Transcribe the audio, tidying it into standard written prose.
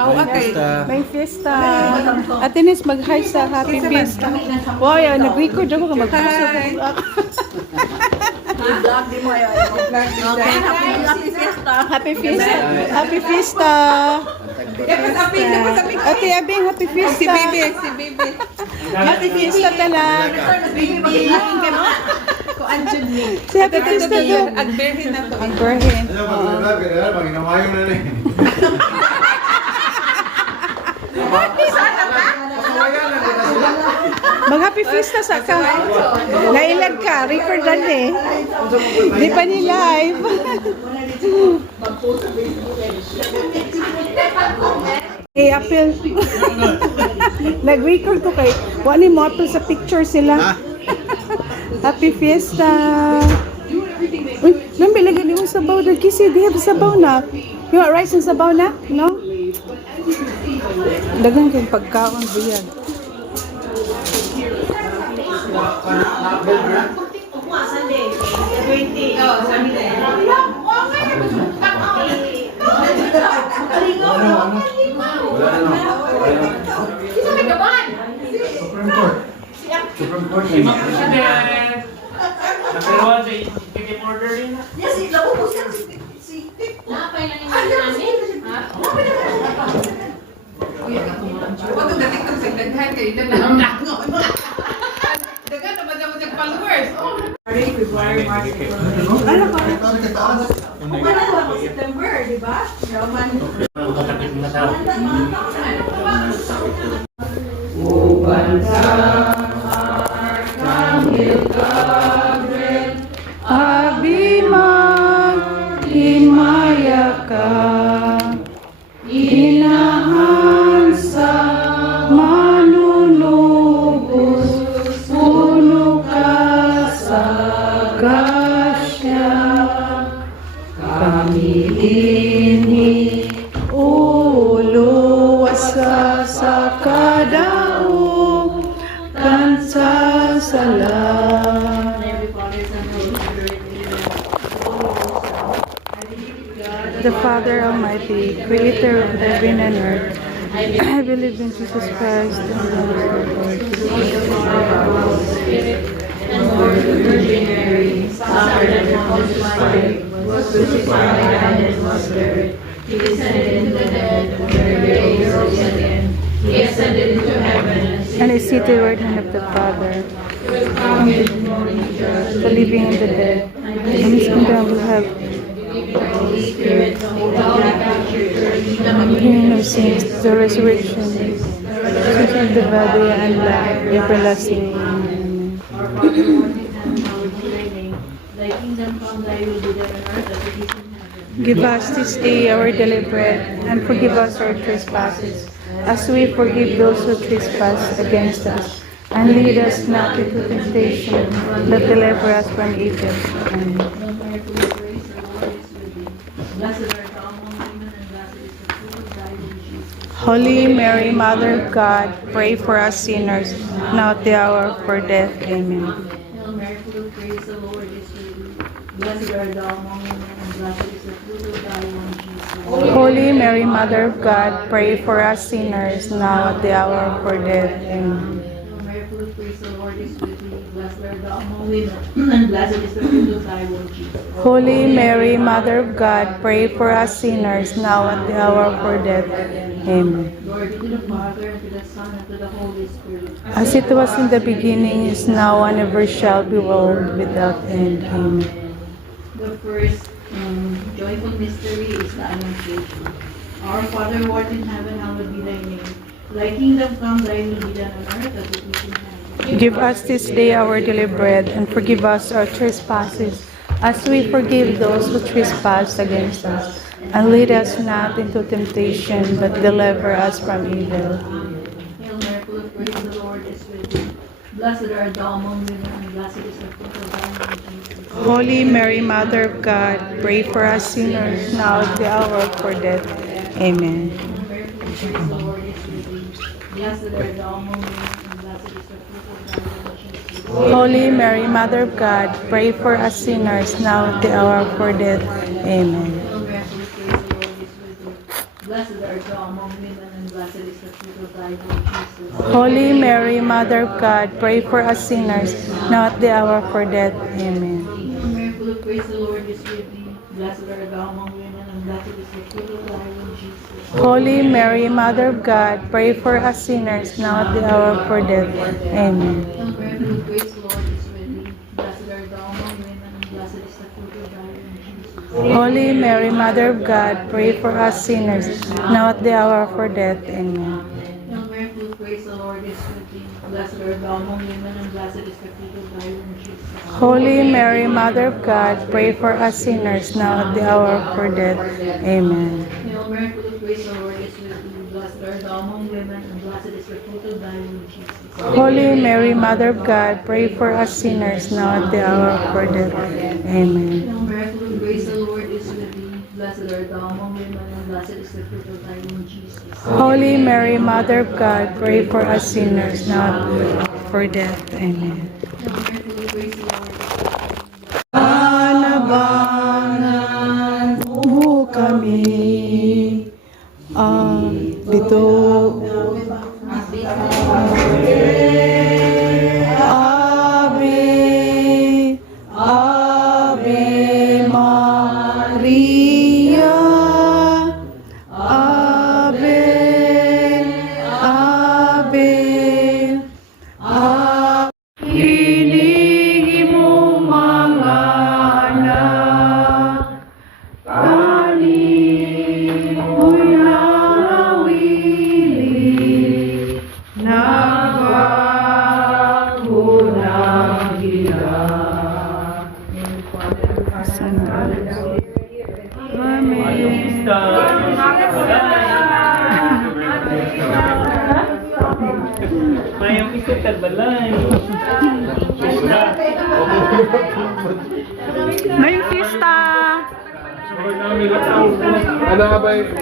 Oh, okay. May fiesta. At Ines, mag-hi sa Happy Fiesta. Wow, yan, nag-record ako kung mag-post ako. I-vlog din mo yan. Okay, happy fiesta. Happy Fiesta. Happy Fiesta. Ate Abing, Happy Fiesta. Si Bibi. Happy Fiesta talang. Bibi. Kung andyan niya. Si Happy Fiesta to. Agberhin na to. Ang birhen. Mag-happy fiesta sa ka. Nailag ka, record lang eh. Di pa ni live. Eh, appeal. Nag-record ko kay. Wala mo appeal sa picture sila. Happy fiesta. Uy, nang bilagyan mo sabaw na. Kisi, di have sabaw na. You want rice and sabaw na? No? Dagan kayong pagkaon diyan. Supreme Court. Yes, labo mo siya. Ano dating kang sagdaghan kayo na lang nakon. Dagan naman daw ng followers. February, March, April. Ano pa? Kung ano ba September, di ba? Roman. Abimag, himaya ka, inahansa, manunubos, puno ka sa kasya, kami dinhi, uluwasa sa kadao, kansa salam. The Father Almighty, creator of heaven and earth, I believe in Jesus Christ, the Lord, and Lord of the Virgin Mary, suffered under Pontius Pilate, was crucified, died, and was buried. He descended into the dead, and he rose again. He ascended into heaven, and is seated right hand of the Father, the living and the dead, and his kingdom will have Holy Spirit, the Holy Catholic Church, the communion of saints, the resurrection, the body and life, everlasting. Amen. Thy kingdom come, thy will be done on earth as it is in heaven. Give us this day our daily bread, and forgive us our trespasses, as we forgive those who trespass against us. And lead us not into temptation, but deliver us from evil. Amen. Blessed art thou among women, and blessed is the fruit of thy womb, Jesus. Holy Mary, Mother of God, pray for us sinners, now at the hour of our death. Amen. Hail Mary, full of grace, the Lord is with thee. Blessed art thou among women, and blessed is the fruit of thy womb, Jesus. Holy Mary, Mother of God, pray for us sinners, now at the hour of our death. Amen. Hail Mary, full of grace, the Lord is with thee. Blessed art thou among women, and blessed is the fruit of thy womb, Jesus. Holy Mary, Mother of God, pray for us sinners, now at the hour of our death. Amen. Glory be to the Father, and to the Son, and to the Holy Spirit. As it was in the beginning, is now, and ever shall be, world without end. Amen. The first joyful mystery is the Annunciation. Our Father who art in heaven, hallowed be thy name. Thy kingdom come, thy will be done on earth as it is in heaven. Give us this day our daily bread, and forgive us our trespasses, as we forgive those who trespass against us. And lead us not into temptation, but deliver us from evil. Hail Mary, full of grace, the Lord is with thee. Blessed art thou among women, and blessed is the fruit of thy womb, Jesus. Holy Mary, Mother of God, pray for us sinners, now at the hour of our death. Amen. Hail Mary, full of grace, the Lord is with thee. Blessed art thou among women, and blessed is the fruit of thy womb, Jesus. Holy Mary, Mother of God, pray for us sinners, now at the hour of our death. Amen. Hail Mary, full of grace, the Lord is with thee. Blessed art thou among women, and blessed is the fruit of thy womb, Jesus. Holy Mary, Mother of God, pray for us sinners, now at the hour of our death. Amen. Hail Mary, full of grace, the Lord is with thee. Blessed art thou among women, and blessed is the fruit of thy womb, Jesus. Holy Mary, Mother of God, pray for us sinners, now at the hour of our death. Amen. Hail Mary, full of grace, the Lord is with thee. Blessed art thou among women, and blessed is the fruit of thy womb, Jesus. Holy Mary, Mother of God, pray for us sinners, now at the hour of our death. Amen. Hail Mary, full of grace, the Lord is with thee. Blessed art thou among women, and blessed is the fruit of thy womb, Jesus. Holy Mary, Mother of God, pray for us sinners, now at the hour of our death. Amen. Hail Mary, full of grace, the Lord is with thee. Blessed art thou among women, and blessed is the fruit of thy womb, Jesus. Holy Mary, Mother of God, pray for us sinners, now at the hour of our death. Amen. Hail Mary, full of grace, the Lord is with thee. Blessed art thou among women, and blessed is the fruit of thy womb, Jesus. Holy Mary, Mother of God, pray for us sinners, now at the hour of our death. Amen. Hail Mary, full of grace, the Lord is with thee. Panabanan mo kami, bito. Ave, Ave Maria, Ave, Ave, Ave. Hiningi mo mga anak, kanino'y nawili, nagbago ng hirap. Mayang isip balay. May pista! Ano nga ba yung